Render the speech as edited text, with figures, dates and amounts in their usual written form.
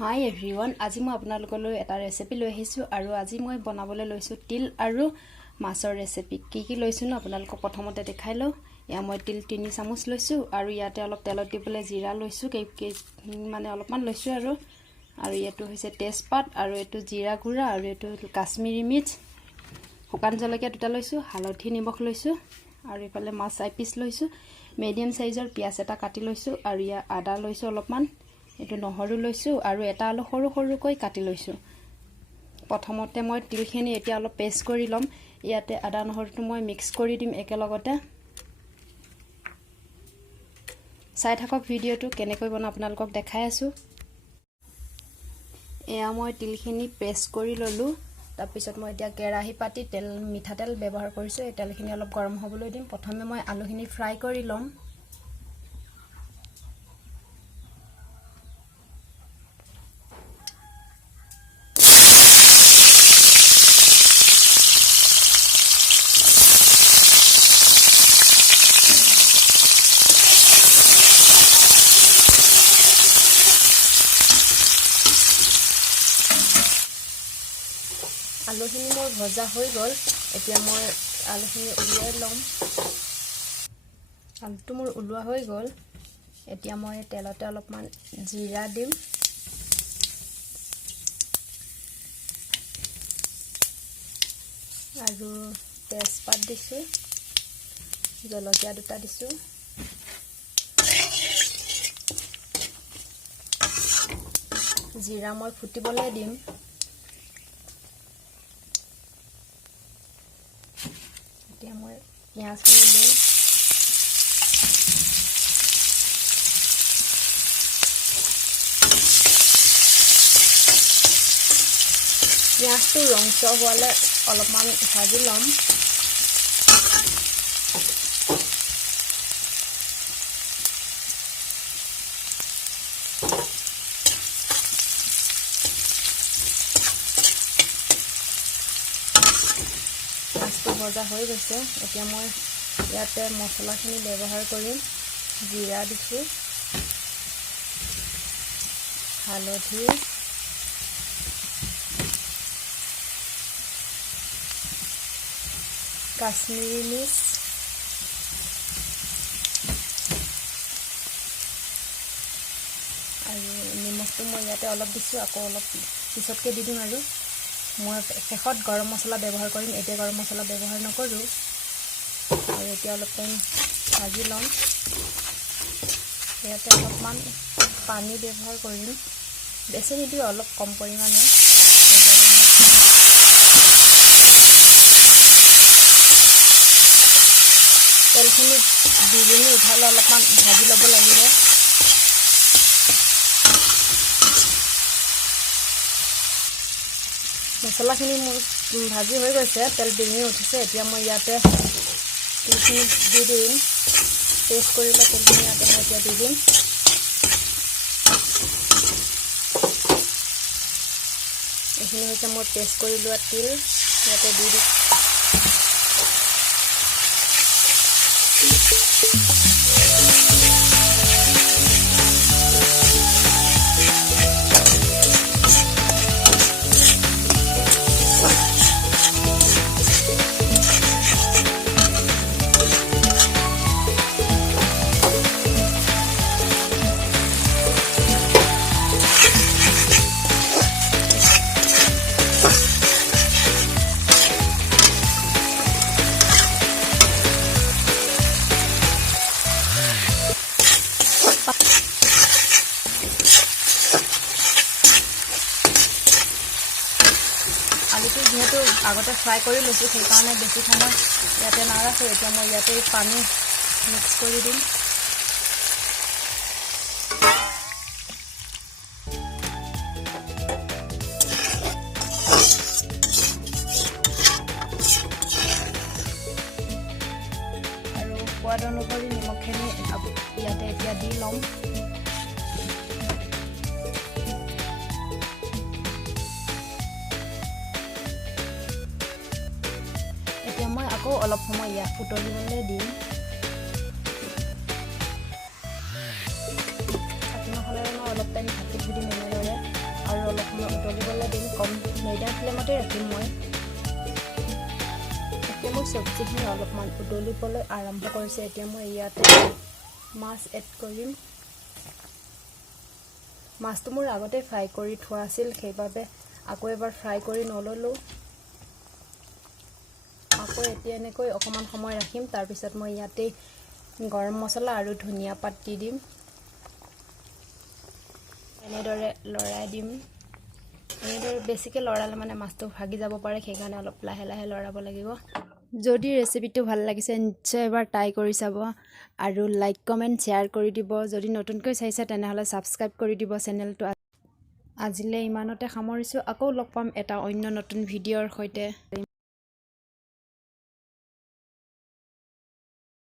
Hi everyone, আজি মই আপোনালোকলৈ এটা ৰেচিপি লৈ আহিছো আৰু আজি মই বনাবলৈ লৈছো তিল আৰু মাছৰ ৰেচিপি। কি লৈছো ন আপোনালোকক প্ৰথমতে দেখাই লও। ইয়া মই তিল 3 চামুচ লৈছো আৰু ইয়াতে অলপ তেলত দিবলৈ জিৰা লৈছো মানে অলপমান লৈছো আৰু ইয়াটো হৈছে তেজপাত আৰু এটো জিৰা গুড়া আৰু এটো কাশ্মীৰী মিৰ্চ, শুকান জলকীয়া দুটা লৈছো, হালধি নিমখ লৈছো আৰু ইফালে মাছ 1 পিস লৈছো, মিডিয়াম সাইজৰ পিয়াজ এটা কাটি লৈছো আৰু ইয়া আদা লৈছো অলপমান, এটো নহৰু লৈছো আৰু এটা আলু সৰু সৰুকৈ কাটি লৈছো। প্ৰথমতে মই তিলখিনি এতিয়া অলপ পেষ্ট কৰি লম। ইয়াতে আদা নহৰুটো মই মিক্স কৰি দিম একেলগতে। চাই থাকক ভিডিওটো কেনেকৈ বনা আপোনালোকক দেখাই আছো। এয়া মই তিলখিনি পেষ্ট কৰি ললো। তাৰ পিছত মই এতিয়া কেৰাহী পাতি মিঠাতেল ব্যৱহাৰ কৰিছো। এই তেলখিনি অলপ গৰম হ'বলৈ দিম। প্ৰথমে মই আলুখিনি ফ্ৰাই কৰি লম। আলুখিনি মোৰ ভজা হৈ গল। এতিয়া মই আলুখিনি উলিয়াই লম। আলুটো মোৰ উলোৱা হৈ গল। এতিয়া মই তেলতে অলপমান জিৰা দিম আৰু তেজপাত দিছো, জলকীয়া দুটা দিছো, জিৰা মই ফুটিবলৈ দিম। এতিয়া মই পিয়াজখিনি দিম। পিয়াজটো ৰংচ হোৱালে অলপমান ভাজি লম। ভজা হৈ গৈছে। এতিয়া মই ইয়াতে মছলাখিনি ব্যৱহাৰ কৰিম। জিৰা দিছো, হালধি, কাশ্মীৰী মিৰ্চ, আৰু নিমখটো মই ইয়াতে অলপ দিছো, আকৌ অলপ পিছতকে দি দিম। আৰু মই শেষত গৰম মছলা ব্যৱহাৰ কৰিম, এতিয়া গৰম মছলা ব্যৱহাৰ নকৰো। আৰু এতিয়া অলপ টাইম ভাজি লম। ইয়াতে অলপমান পানী ব্যৱহাৰ কৰিম, বেছি নিদিও, অলপ কম পৰিমাণে। তেলখিনি দুগুণি উঠালে অলপমান ভাজি ল'ব লাগিব। মছলাখিনি মোৰ ভাজি হৈ গৈছে, তেল ডিঙি উঠিছে। এতিয়া মই ইয়াতে তিলখিনি দি দিম। পেষ্ট কৰি লৈ তিলখিনি ইয়াতে মই এতিয়া দি দিম। এইখিনি হৈছে মই পেষ্ট কৰি লোৱা তিল, ইয়াতে দি দিম। আলুটো যেহেতু আগতে ফ্ৰাই কৰি লৈছো, সেইকাৰণে বেছি সময় ইয়াতে নাৰাখো। এতিয়া মই ইয়াতে পানী মিক্স কৰি দিম। আৰু সোৱাদ অনুসৰি নিমখখিনি ইয়াতে এতিয়া দি ল'ম। এতিয়া মই আকৌ অলপ সময় ইয়াক উতলিবলৈ দিম। নহ'লে মই অলপ টাইম ঢাকি দি দিম এনেদৰে। মিডিয়াম ফ্লেমতে ৰাখিম মই। এতিয়া মোৰ চব্জিখিনি অলপমান উতলিবলৈ আৰম্ভ কৰিছে। এতিয়া মই ইয়াতে মাছ এড কৰিম। মাছটো মোৰ আগতে ফ্ৰাই কৰি থোৱা আছিল, সেইবাবে আকৌ এবাৰ ফ্ৰাই কৰি নল'লোঁ। আকৌ এতিয়া এনেকৈ অকণমান সময় ৰাখিম। তাৰপিছত মই ইয়াতে গৰম মছলা আৰু ধনিয়া পাত দি দিম। এনেদৰে লৰাই দিম। এনেদৰে বেছিকৈ লৰালে মানে মাছটো ভাগি যাব পাৰে, সেইকাৰণে অলপ লাহে লাহে লৰাব লাগিব। যদি ৰেচিপিটো ভাল লাগিছে নিশ্চয় এবাৰ ট্ৰাই কৰি চাব আৰু লাইক কমেণ্ট শ্বেয়াৰ কৰি দিব। যদি নতুনকৈ চাইছে তেনেহ'লে ছাবস্ক্ৰাইব কৰি দিব চেনেলটো। আজিলৈ ইমানতে সামৰিছোঁ। আকৌ লগ পাম এটা অন্য নতুন ভিডিঅ'ৰ সৈতে।